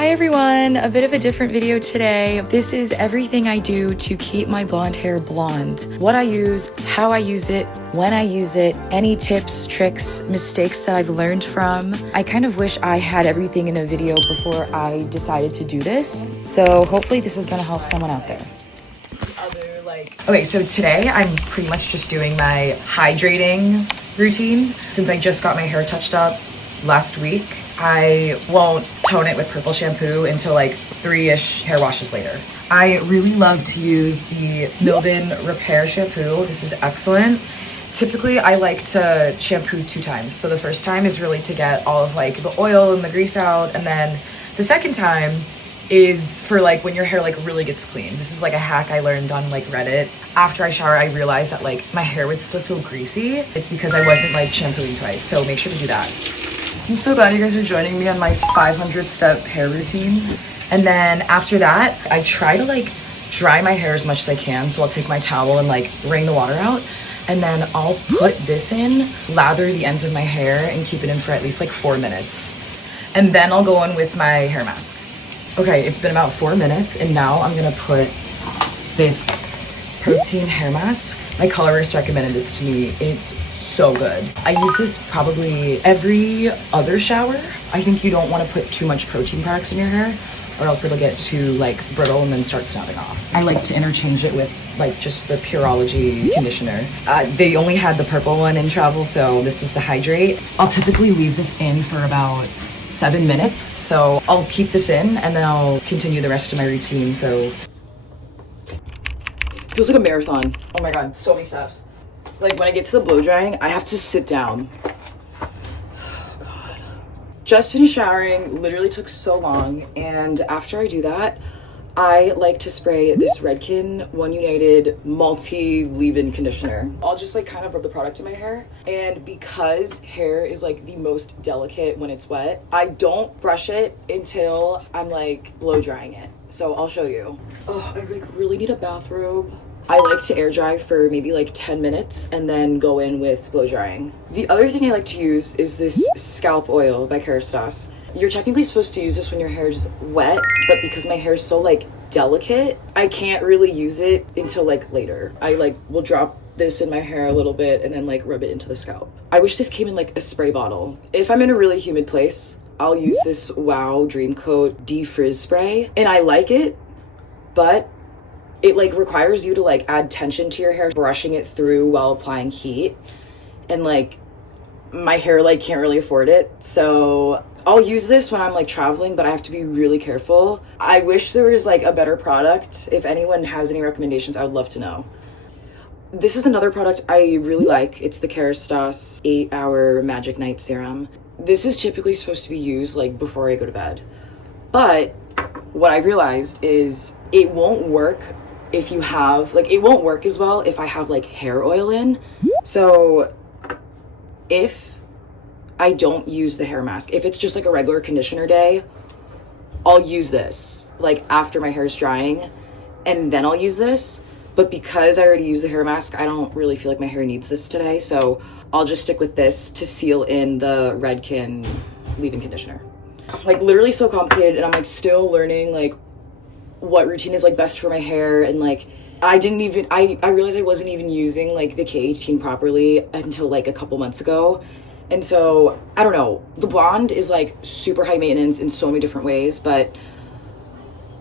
Hi everyone, a bit of a different video today. This is everything I do to keep my blonde hair blonde. What I use, how I use it, when I use it, any tips, tricks, mistakes that I've learned from. I kind of wish I had everything in a video before I decided to do this. So hopefully this is gonna help someone out there. Okay, so today I'm pretty much just doing my hydrating routine. Since I just got my hair touched up last week, I won't tone it with purple shampoo until like 3-ish hair washes later. I really love to use the Milden Repair shampoo. This is excellent. Typically, I like to shampoo 2 times. So the first time is really to get all of like the oil and the grease out, and then the second time is for like when your hair like really gets clean. This is like a hack I learned on like Reddit. After I shower, I realized that like my hair would still feel greasy. It's because I wasn't like shampooing twice, so make sure to do that. I'm so glad you guys are joining me on my 500-step hair routine. And then after that, I try to like dry my hair as much as I can. So I'll take my towel and like wring the water out. And then I'll put this in, lather the ends of my hair and keep it in for at least like 4 minutes. And then I'll go in with my hair mask. Okay, it's been about 4 minutes and now I'm gonna put this protein hair mask. My colorist recommended this to me. It's so good. I use this probably every other shower. I think you don't want to put too much protein products in your hair or else it'll get too like brittle and then start snapping off. I like to interchange it with like just the Pureology conditioner. They only had the purple one in travel, so this is the Hydrate. I'll typically leave this in for about 7 minutes, so I'll keep this in and then I'll continue the rest of my routine. So feels like a marathon. Oh my god, so many steps. Like when I get to the blow drying, I have to sit down. Oh god. Just finished showering, literally took so long, and after I do that, I like to spray this Redken One United multi leave-in conditioner. I'll just like kind of rub the product in my hair, and because hair is like the most delicate when it's wet, I don't brush it until I'm like blow drying it. So I'll show you. Oh, I like really need a bathrobe. I like to air dry for maybe like 10 minutes and then go in with blow drying. The other thing I like to use is this scalp oil by Kerastase. You're technically supposed to use this when your hair is wet, but because my hair is so like delicate, I can't really use it until like later. I like will drop this in my hair a little bit and then like rub it into the scalp. I wish this came in like a spray bottle. If I'm in a really humid place, I'll use this Wow Dream Coat De-Frizz spray, and I like it, but it like requires you to like add tension to your hair, brushing it through while applying heat, and like my hair like can't really afford it. So I'll use this when I'm like traveling, but I have to be really careful. I wish there was like a better product. If anyone has any recommendations, I would love to know. This is another product I really like. It's the Kerastase 8-Hour Magic Night Serum. This is typically supposed to be used like before I go to bed. But what I realized is it won't work if you have, like, it won't work as well if I have like hair oil in. So if I don't use the hair mask, if it's just like a regular conditioner day, I'll use this like after my hair is drying and then I'll use this. But because I already used the hair mask, I don't really feel like my hair needs this today. So I'll just stick with this to seal in the Redken leave-in conditioner. Like literally so complicated, and I'm like still learning like what routine is like best for my hair. And like I realized I wasn't even using like the K18 properly until like a couple months ago. And so I don't know, the blonde is like super high maintenance in so many different ways, but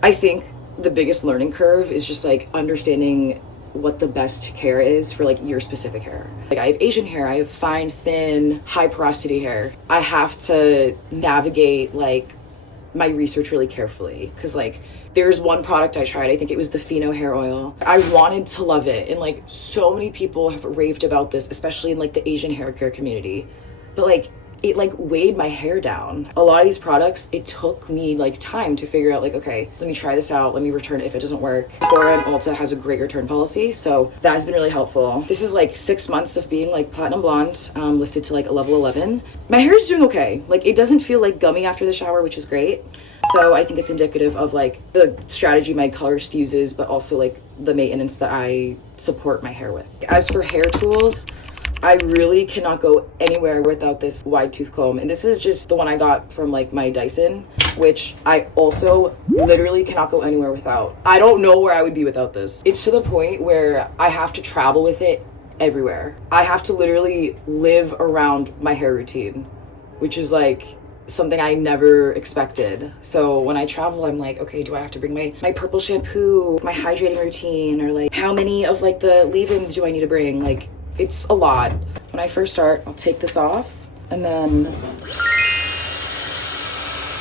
I think the biggest learning curve is just like understanding what the best care is for like your specific hair. Like I have Asian hair, I have fine, thin, high porosity hair. I have to navigate like my research really carefully, because like there's one product I tried, I think it was the Pheno hair oil. I wanted to love it, and like so many people have raved about this, especially in like the Asian hair care community, but like it like weighed my hair down. A lot of these products, it took me like time to figure out like, okay, let me try this out, let me return it if it doesn't work. Sephora and Ulta has a great return policy, so that has been really helpful. This is like 6 months of being like platinum blonde, lifted to like a level 11. My hair is doing okay. Like it doesn't feel like gummy after the shower, which is great. So I think it's indicative of like the strategy my colorist uses, but also like the maintenance that I support my hair with. As for hair tools, I really cannot go anywhere without this wide tooth comb. And this is just the one I got from like my Dyson, which I also literally cannot go anywhere without. I don't know where I would be without this. It's to the point where I have to travel with it everywhere. I have to literally live around my hair routine, which is like something I never expected. So when I travel, I'm like, okay, do I have to bring my purple shampoo, my hydrating routine, or like how many of like the leave-ins do I need to bring? Like, it's a lot. When I first start, I'll take this off and then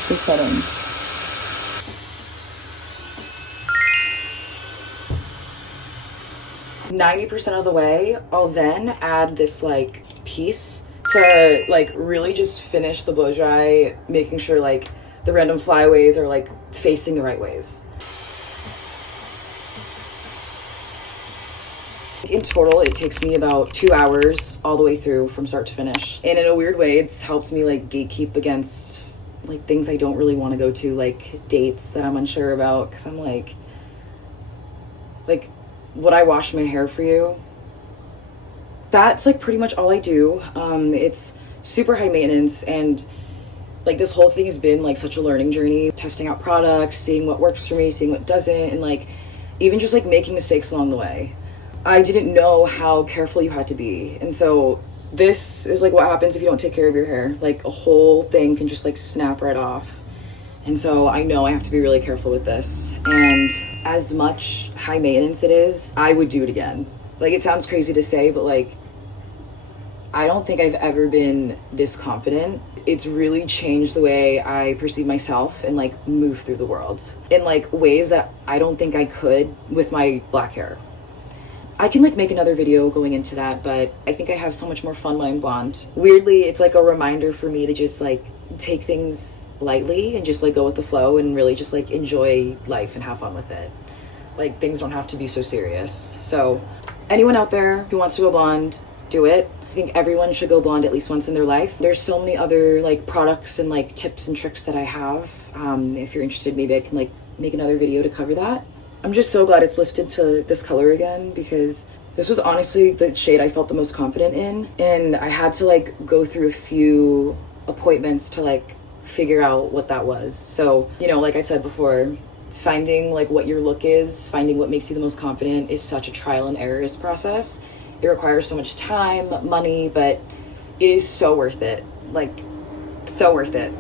the setting. %90 of the way, I'll then add this like piece to like really just finish the blow dry, making sure like the random flyaways are like facing the right ways. In total, it takes me about 2 hours all the way through from start to finish. And in a weird way, it's helped me like gatekeep against like things I don't really want to go to, like dates that I'm unsure about, because I'm like, would I wash my hair for you? That's like pretty much all I do. It's super high maintenance, and like this whole thing has been like such a learning journey, testing out products, seeing what works for me, seeing what doesn't, and like even just like making mistakes along the way. I didn't know how careful you had to be. And so this is like what happens if you don't take care of your hair. Like a whole thing can just like snap right off. And so I know I have to be really careful with this. And as much high maintenance it is, I would do it again. Like, it sounds crazy to say, but like, I don't think I've ever been this confident. It's really changed the way I perceive myself and like move through the world in like ways that I don't think I could with my black hair. I can like make another video going into that, but I think I have so much more fun when I'm blonde. Weirdly, it's like a reminder for me to just like take things lightly and just like go with the flow and really just like enjoy life and have fun with it. Like, things don't have to be so serious. So anyone out there who wants to go blonde, do it. I think everyone should go blonde at least once in their life. There's so many other like products and like tips and tricks that I have. If you're interested, maybe I can like make another video to cover that. I'm just so glad it's lifted to this color again, because this was honestly the shade I felt the most confident in, and I had to like go through a few appointments to like figure out what that was. So, you know, like I said before, finding like what your look is, finding what makes you the most confident is such a trial and errors process. It requires so much time, money, but it is so worth it. Like, so worth it.